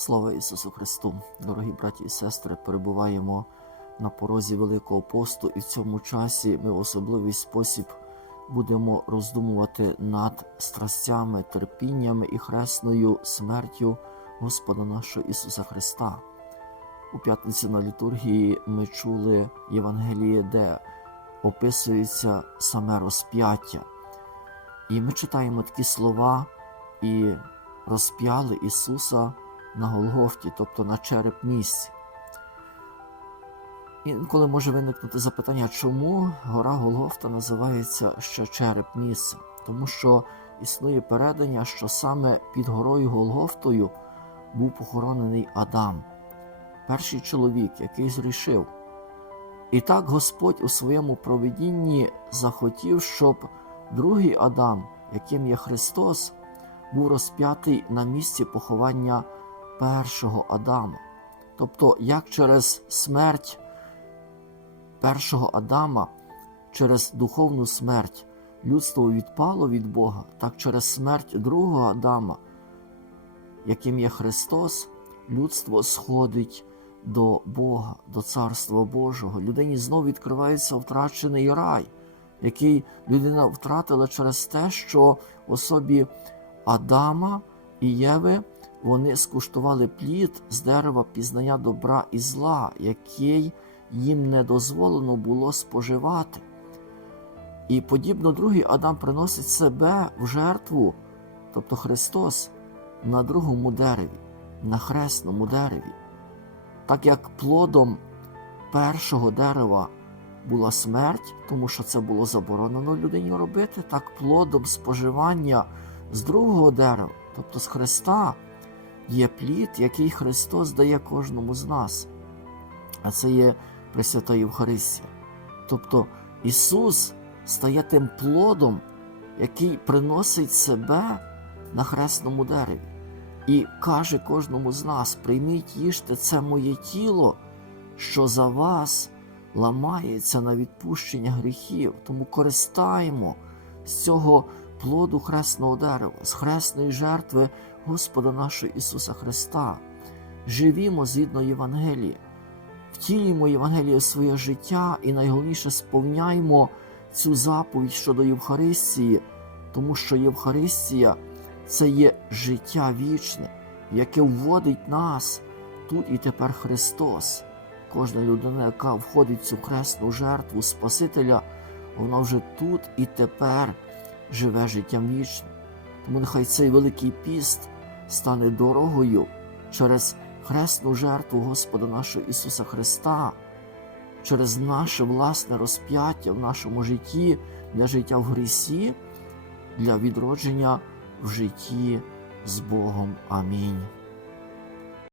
Слава Ісусу Христу! Дорогі браті і сестри, перебуваємо на порозі Великого посту, і в цьому часі ми в особливий спосіб будемо роздумувати над страстями, терпіннями і хресною смертю Господа нашого Ісуса Христа. У п'ятницю на літургії ми чули Євангеліє, де описується саме розп'яття. І ми читаємо такі слова і розп'яли Ісуса на Голгофті, тобто на череп місці. Інколи може виникнути запитання, чому гора Голгофта називається ще череп місцем? Тому що існує передання, що саме під горою Голгофтою був похоронений Адам, перший чоловік, який зрішив. І так Господь у своєму провидінні захотів, щоб другий Адам, яким є Христос, був розп'ятий на місці поховання першого Адама. Тобто, як через смерть першого Адама, через духовну смерть людство відпало від Бога, так через смерть другого Адама, яким є Христос, людство сходить до Бога, до Царства Божого. Людині знову відкривається втрачений рай, який людина втратила через те, що в особі Адама і Єви вони скуштували плід з дерева пізнання добра і зла, який їм не дозволено було споживати. І подібно другий Адам приносить себе в жертву, тобто Христос, на другому дереві, на хресному дереві. Так як плодом першого дерева була смерть, тому що це було заборонено людині робити, так плодом споживання з другого дерева, тобто з Христа, є плід, який Христос дає кожному з нас. А це є Пресвята Євхаристія. Тобто Ісус стає тим плодом, який приносить себе на хресному дереві. І каже кожному з нас: прийміть, їжте це моє тіло, що за вас ламається на відпущення гріхів. Тому користаємо з цього плоду хресного дерева, з хресної жертви Господа нашого Ісуса Христа. Живімо згідно Євангелії, втілюємо Євангеліє в своє життя і найголовніше сповняймо цю заповідь щодо Євхаристії, тому що Євхаристія це є життя вічне, яке вводить нас тут і тепер Христос. Кожна людина, яка входить в цю хресну жертву Спасителя, вона вже тут і тепер живе життям вічним. Тому нехай цей Великий піст стане дорогою через хресну жертву Господа нашого Ісуса Христа, через наше власне розп'яття в нашому житті для життя в грісі, для відродження в житті з Богом. Амінь.